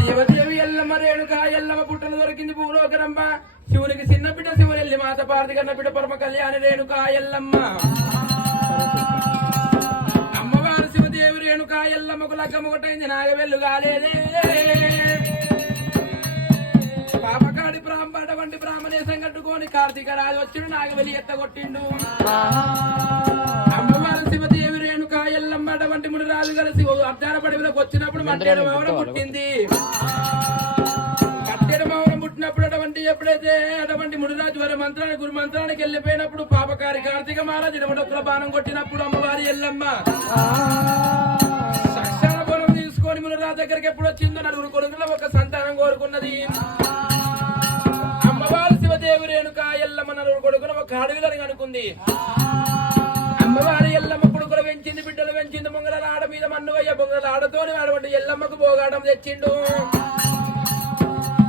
దేవదేవి ఎల్లమ్మ రేణుక ఎల్లమ్మ పుట్టలు దొరికింది భూలోకరమ్మ శివునికి చిన్న బిడ్డ శివురెల్లి మాత పార్తి కన్న బిడ్డ పరమ కళ్యాణి రేణుక ఎల్లమ్మ అమ్మవారు శివదేవి రేణుక ఎల్లమ్మకు లగ్గం ఒకటైంది నాగవెల్లు కాలేదే పాపకాడి బ్రాహ్మణ వంటి బ్రాహ్మణేశం కట్టుకొని కార్తీక రాజు వచ్చిడు నాగవెల్లి ఎత్తగొట్టిండు అమ్మవారు శివదేవి రేణుక ఎల్లమ్మ వంటి ముడి రాజు కలిసి అర్ధాన పడిలోకి వచ్చినప్పుడు మట్టేడు మౌనం పుట్టింది మట్టేడు మౌనం పుట్టినప్పుడు అటువంటి ఎప్పుడైతే అటువంటి ముడిరాజు వారి మంత్రానికి గురు మంత్రానికి వెళ్ళిపోయినప్పుడు పాపకారి కార్తీక మహారాజు ఇడమడొక్కుల బాణం కొట్టినప్పుడు అమ్మవారి ఎల్లమ్మ సక్షాన బోనం తీసుకొని మునిరాజు దగ్గరికి ఎప్పుడు వచ్చిందో నలుగురు కొడుకుల ఒక సంతానం కోరుకున్నది అమ్మవారి శివదేవి రేణుక ఎల్లమ్మ నలుగురు కొడుకుల ఒక అడవిలని అనుకుంది అమ్మవారి ఎల్లమ్మ కొడుకులు పెంచింది బిడ్డలు పెంచింది మొంగల ఆడ మీద మన్నువయ్య బొంగల ఆడతోని ఆడవంటి ఎల్లమ్మకు భోగాటం తెచ్చిండు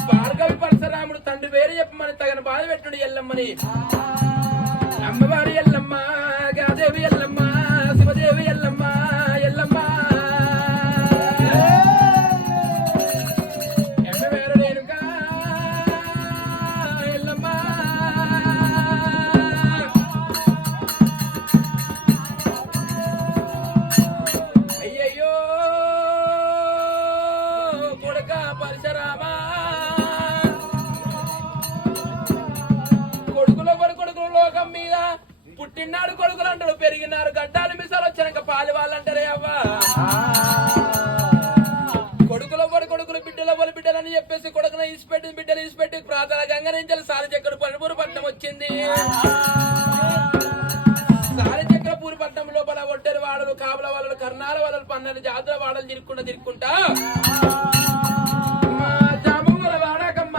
భార్గవి పరశురాముడు తండ్రి పేరు చెప్పమని తగిన బాధ పెట్టుడు ఎల్లమ్మని అమ్మవారి ఎల్లమ్మ గాదేవి ఎల్లమ్మ శివదేవి ఎల్లమ్మ ఎల్లమ్మ ఎమ్మవేరు రేణుక ఎల్లమ్మ అయ్యయ్యో కొడుక పరశురామ లోకం మీద పుట్టినాడు కొడుకులు అంటారు పెరిగినారు గడ్డాలు మిసాలు వచ్చాక పాలి వాళ్ళంటారే అవ్వా కొడుకులు బిడ్డలని చెప్పేసి కొడుకున ఈసిపెట్టి బిడ్డలు ఈసిపెట్టి ప్రాతల గంగ నుంచి సారిచక్ర పలుపూరు పట్నం వచ్చింది సారిచక్రపూరి పట్నం లోపల ఒడ్డెరు వాడలు కాపుల వాళ్ళు కర్ణాల వాళ్ళు పన్నెండు జాతుల వాడలు తిరుక్కుంటా జాముల వాడకమ్మ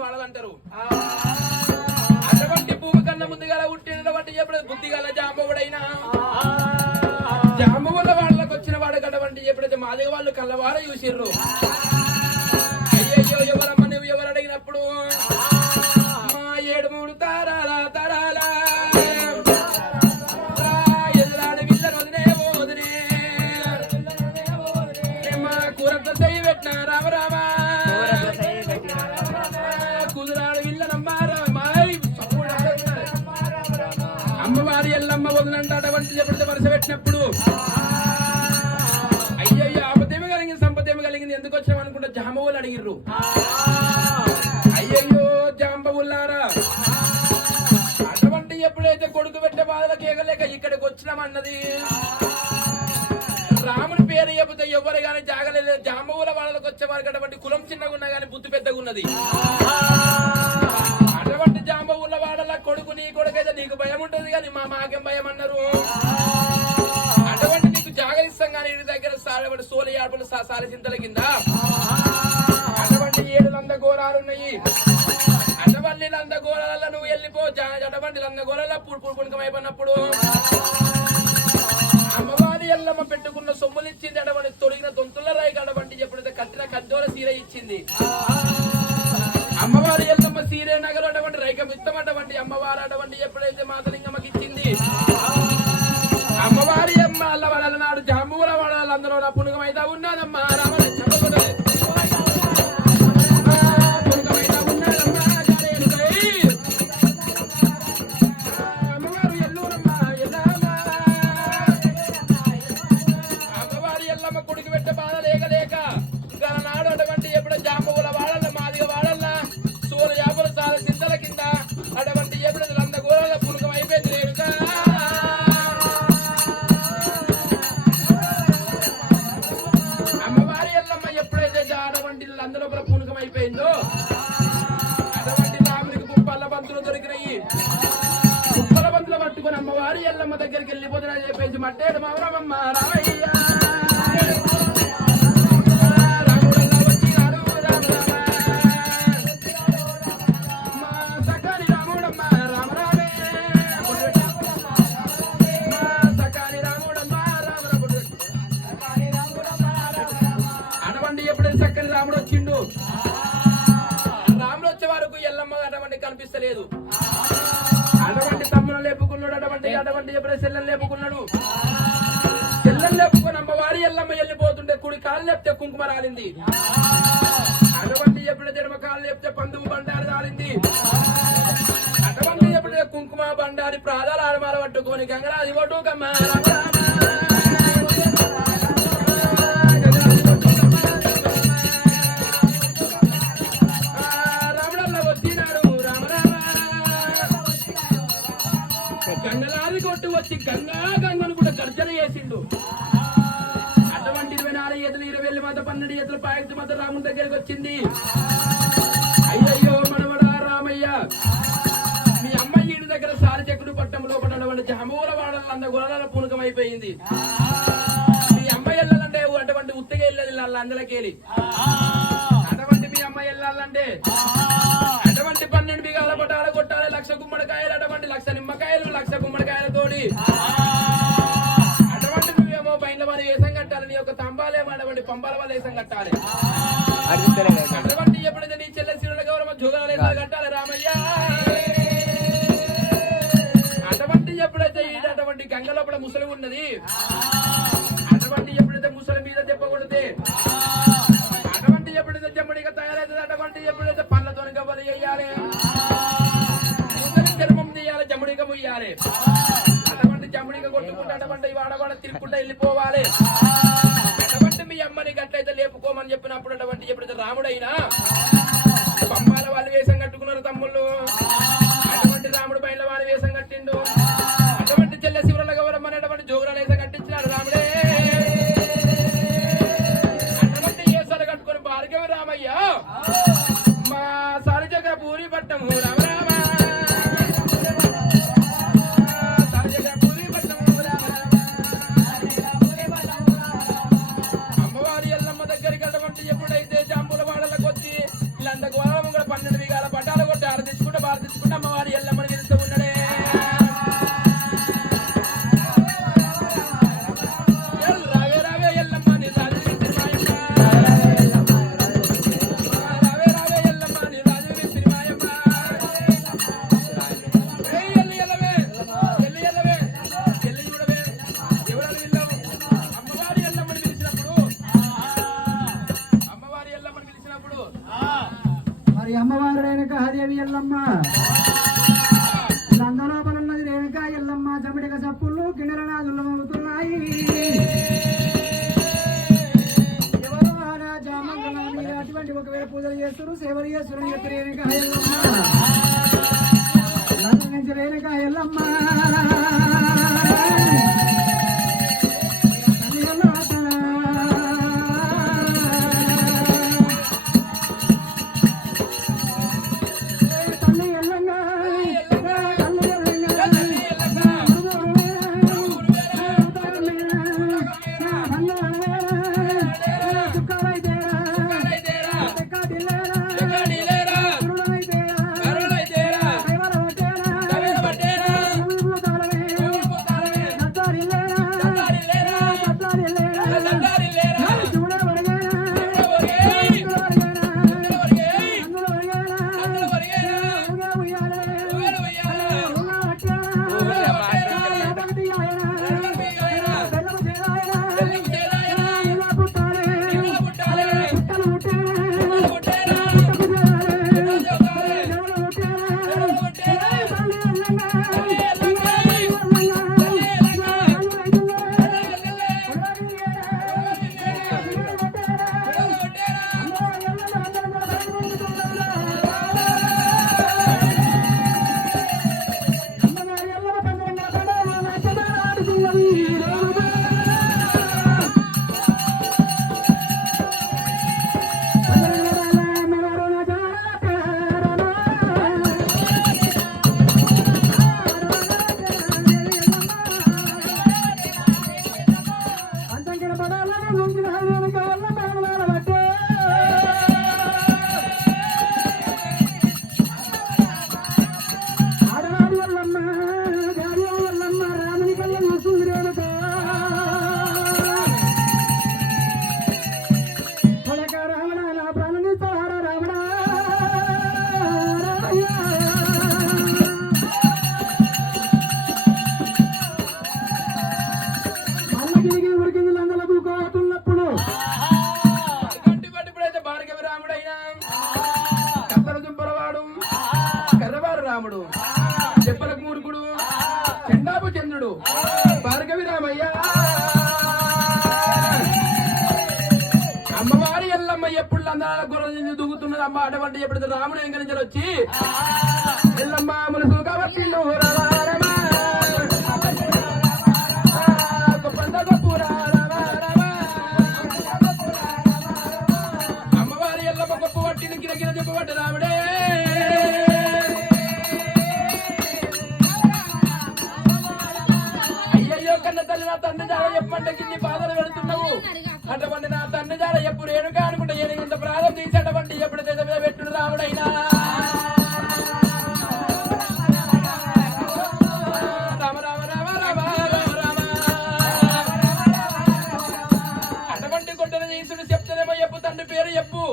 వాడాలంటారు అటువంటి భూమి కన్నా ముందుగా పుట్టినటువంటి ఎప్పుడు బుద్ధిగల జాంబవుడైనా జాంబవుల వాళ్ళకి వచ్చిన వాడు కటువంటి ఎప్పుడైతే మాదిగ వాళ్ళు కళ్ళవార చూసిర్రు అయ్యయ్యో ఎవరమ్మ నువ్వు ఎవరు అడిగినప్పుడు మా 7 తారాల తరాల ఎదురాడు విల్లను వదినే మా కూరతో చెయ్యి పెట్టిన రామరామా అమ్మవారి ఎల్లమ్మ వదనంట అటువంటి ఎప్పుడైతే వరుస పెట్టినప్పుడు అయ్యయ్యో ఆపదేమి కలిగింది సంపదేమి కలిగింది ఎందుకు వచ్చినాం అనుకుంటే జాంబవులు అడిగిర్రు అయ్యయ్యో జాంబవులారా అటువంటి ఎప్పుడైతే కొడుకు పెట్టే బాధలు కేగలేక ఇక్కడికి వచ్చినామన్నది రాముని పేరు చెబితే ఎవరు గాని జాగలేదు జాంబవుల వాళ్ళకి వచ్చేవారికి అటువంటి కులం చిన్నగా ఉన్నా గానీ బుద్ధి పెద్దగా ఉన్నది అటువంటి జాంబవుల వాడల కొడుకు నీ కొడుకైతే నీకు భయం ఉంటది కానీ మాకేం భయం అన్నారు అటువంటి నీకు జాగరిస్తాం కానీ ఇంటి దగ్గర సోలి ఆడపడు సాలి చింతల కింద అటువంటి 7 నందఘోరాలున్నాయి అటువంటి నందఘోరాలలో నువ్వు వెళ్ళిపో అటువంటి నందఘోరాల పుణకమైపోయినప్పుడు అమ్మవారి ఎల్లమ్మ పెట్టుకున్న సొమ్ములు ఇచ్చింది అటువంటి తొడిగిన దొంతుల రాయి అటువంటి ఎప్పుడైతే కట్టిన కద్దోర సీర ఇచ్చింది అమ్మవారి ఎల్లమ్మ సీరే నగలు అటువంటి రైకం ఇష్టమటువంటి అమ్మవారు అటువంటి ఎప్పుడైతే మాతలింగమ్మకి ఇచ్చింది అమ్మవారి అమ్మ అల్ల వాడాల నాడు జాంబూల వాడాలి అందరూ నా పుణకమైతే ఉన్నదమ్మా అమ్మవారి ఎల్లమ్మ కొడుకు పెట్టే బాధ లేక నాడు అటువంటి ఎప్పుడు జాంబూల వాడాల మాదిగ వాడాల సూర్య యాపల సాల చింతల కింద అటువంటి ఎప్పుడు అంత గోళ పుణకం అయిపోయింది రేణుక అమ్మవారి మట్టేడు మౌరమమ్మ రామయ్య చక్కని రాముడు వచ్చిండు. రాముడు వచ్చే వరకు ఎల్లమ్మ అటువంటి కనిపిస్తలేదు. అటువంటి తమ్ముడు లేపుకున్నాడు. అటువంటి ఎప్పుడైతే చెల్లెలు లేపుకున్నాడు. చెల్లెలు లేపుకొని అమ్మవారి ఎల్లమ్మ వెళ్ళిపోతుంటే కుడి కాలు లేపితే కుంకుమ రాలింది. అటువంటి ఎప్పుడైతే ఎడమ కాలు లేపితే పందుము బండారు రాలింది. అటువంటి ఎప్పుడైతే కుంకుమ బండారి ప్రాధాలు ఆడమాల పట్టుకొని గంగరాజు కొట్టుకమ్మ గంగలాది కొట్టు వచ్చి గంగను కూడా గర్జన చేసిండు. అటువంటి 24 ఎత్తులు 20 మత 12 ఎత్తులు పాయక్తి మత రాముడి దగ్గరికి వచ్చింది. అయ్యయ్యో మనవడా రామయ్య, మీ అమ్మాయి ఇంటి దగ్గర సారి చెక్కుడు పట్టం లోపల జామూల వాడల అంద గుణాల పూనకం అయిపోయింది. మీ అమ్మాయి వెళ్ళాలంటే అటువంటి ఉత్తగా వెళ్ళేది వాళ్ళ అందరికెళ్ళి. అటువంటి మీ అమ్మాయి వెళ్ళాలంటే అటువంటి 12 బిగాల పట్టాలు కొట్టాలి, 1,00,000 గుమ్మడికాయలు, అటువంటి 1,00,000 నిమ్మకాయలు, 1,00,000 గుమ్మడికాయలతోటి అటువంటి నువ్వేమో బయట వారి వేసం కట్టాలి. నీ యొక్క తంబాలేమో అటువంటి పంబాల వాళ్ళ వేసం కట్టాలి. అటువంటి ఎప్పుడైతే నీ చెల్లె శివుల గౌరవ జోగాలు కట్టాలి రామయ్య. అటువంటి ఎప్పుడైతే అటువంటి గంగ లోపల ముసలి ఉన్నది. అటువంటి ఎప్పుడైతే ముసలి మీద దెబ్బ కొడితే అటువంటి ఎప్పుడైతే జమ్ముడిగా తయారైతుంది. అటువంటి ఎప్పుడైతే పళ్ళతో గవ్వలు చేయాలి, చర్మం తీయాలి, జమ్ముడిగా ముయ్యాలి. అటువంటి జమ్ముడిగా కొట్టుకుంటే అటువంటి వాడవాడ తిరుక్కుంటా వెళ్ళిపోవాలి. అటువంటి మీ అమ్మని గట్లయితే లేపుకోమని చెప్పినప్పుడు అటువంటి ఎప్పుడైతే రాముడైనా పంపాల వాళ్ళు వేషం కట్టుకున్నారు తమ్ముళ్ళు. అటువంటి రాముడు బయట వాళ్ళు వేషం కట్టిండు. అటువంటి చెల్లె శివుల గౌరమ్మ అనేటువంటి జోగురాలు వేషం కట్టించినాడు రాముడే. అటువంటి వేషాలు కట్టుకుని భార్గవ రామయ్య మా సారి చక్ర పూరి పట్టము రామరామ అమ్మవారి ఎల్లమ్మ దగ్గరికి అటువంటి ఎప్పుడైతే జాంబుల వాడలకు వచ్చి ఇలాంత గోళం కూడా 12 బిగాల పట్టాలు కొట్టి ఆరదించుకుంటే బారదించుకుంటే అమ్మవారి ఎల్లమ్మని పిలుస్తూ ఉన్నాడే. రావే రావే ఎల్లమ్మ నీ రాజు సిరిమాయమ్మ, రావే రావే ఎల్లమ్మ నీ రాజు సిరిమాయమ్మ. ఎల్లి ఎల్లవే ఎల్లి ఎల్లవే ఎల్లి చూడవే ఎవరాలు వెళ్ళావు. అమ్మవారి ఎల్లమ్మని పిలిచినప్పుడు మరి అమ్మవారు రేణుక హదేవి ఎల్లమ్మ, లందలోపల ఉన్నది రేణుక ఎల్లమ్మ. చమిడిక చప్పుళ్ళు కిన్నెరనాదులు అవుతున్నాయి. ఎవరు జామంగళాన్ని అటువంటి ఒకవేళ పూజలు చేస్తారు, సేవలు చేస్తారు. చెప్పి రేణుక ఎల్లమ్మ, లందం నుంచి రేణుక ఎల్లమ్మ బండాల గుర్రం దుంగుతున్నది అమ్మ అటువంటి ఎప్పుడైతే రాముడు వెంకరించి వచ్చి ఎల్లమ్మ ములుసు కాబట్టి అమ్మవారి ఎల్లమ్మ గొప్ప పట్టిన గిరగిర చెప్పబట్టి రాముడే అయ్యయ్యో కన్న తల్లి నా తండ్రి జాడ చెప్పంటే కింది బాధలు పెడుతున్నావు అటువంటి నా తండ్రి జాడ ఎప్పుడు ఏనుక అనుకుంటే ఏనుగుంత ప్రాణం తీసేటువంటి ఎప్పుడైతే మీద పెట్టుడు రాముడైనా రామ రామ రామ రామ రామ రామ అటువంటి కొట్టని తీసుడు చెప్తేనేమో చెప్పు తండ్రి పేరు చెప్పు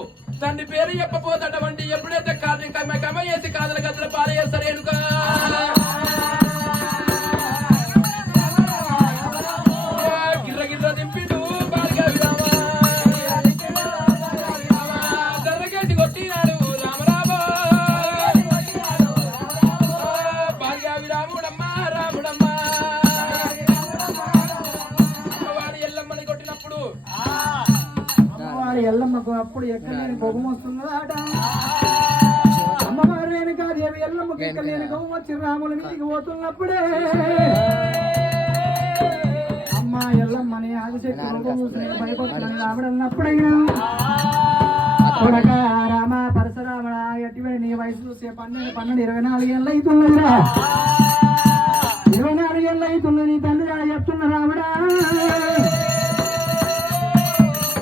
తండ్రి పేరు చెప్పపోతే అటువంటి ఎప్పుడైతే కాదు కమ చేసి కాదల గద్దల పారేస్తారు ఏనుక దింపిడు దర్రగేసి కొట్టినాడు రామరామ భార్యావి రాముడమ్మ రాముడమ్మ అమ్మవారి ఎల్లమ్మని కొట్టినప్పుడు అమ్మవారి ఎల్లమ్మకు అప్పుడు ఎక్కడ లేని కోపం వస్తున్నదాట అమ్మవారి వెనుక దేవి ఎల్లమ్మకు ఎక్కడ లేని కోపం వచ్చి రాముల మీదకి పోతున్నప్పుడే అమ్మ ఎల్లమ్మని ఆదిశక్తి రూపం చూసి భయపడుతున్నాను రాముడన్నప్పుడైనా కొడక రామ పరశురాముడ ఎటువంటి నీ వయసు చూసే 12 24 ఏళ్ళు అవుతున్నదిరా 24 ఏళ్ళు అవుతున్నది నీ తండ్రి చెప్తున్న రాముడా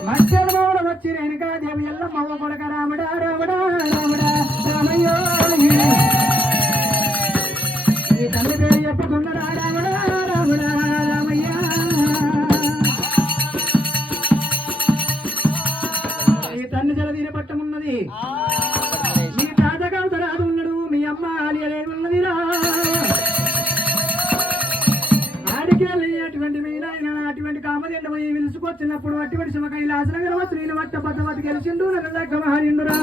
మధ్యలో వచ్చి రేణుకా దేవి ఎల్లమ్మ కొడక రాముడా రాముడా రాముడా రామయ్యో నీ తండ్రి పేరు చెప్పుకున్నడా రాముడా రాముడా రామయ్య ఈ తండ్రి జలదీన పట్టమున్నది మీ తాత కౌతరాదు ఉన్నాడు మీ అమ్మ అలియలేదు ఉన్నదిరా ఆడికెళ్ళి అటువంటి మీనాయన అటువంటి కామదేండ పోయి విలుసుకొచ్చినప్పుడు అటువంటి శివ కైలాసనగర వచ్చి నేను వట్ట పద్ధతి గెలిచిండు నగ మారిండురా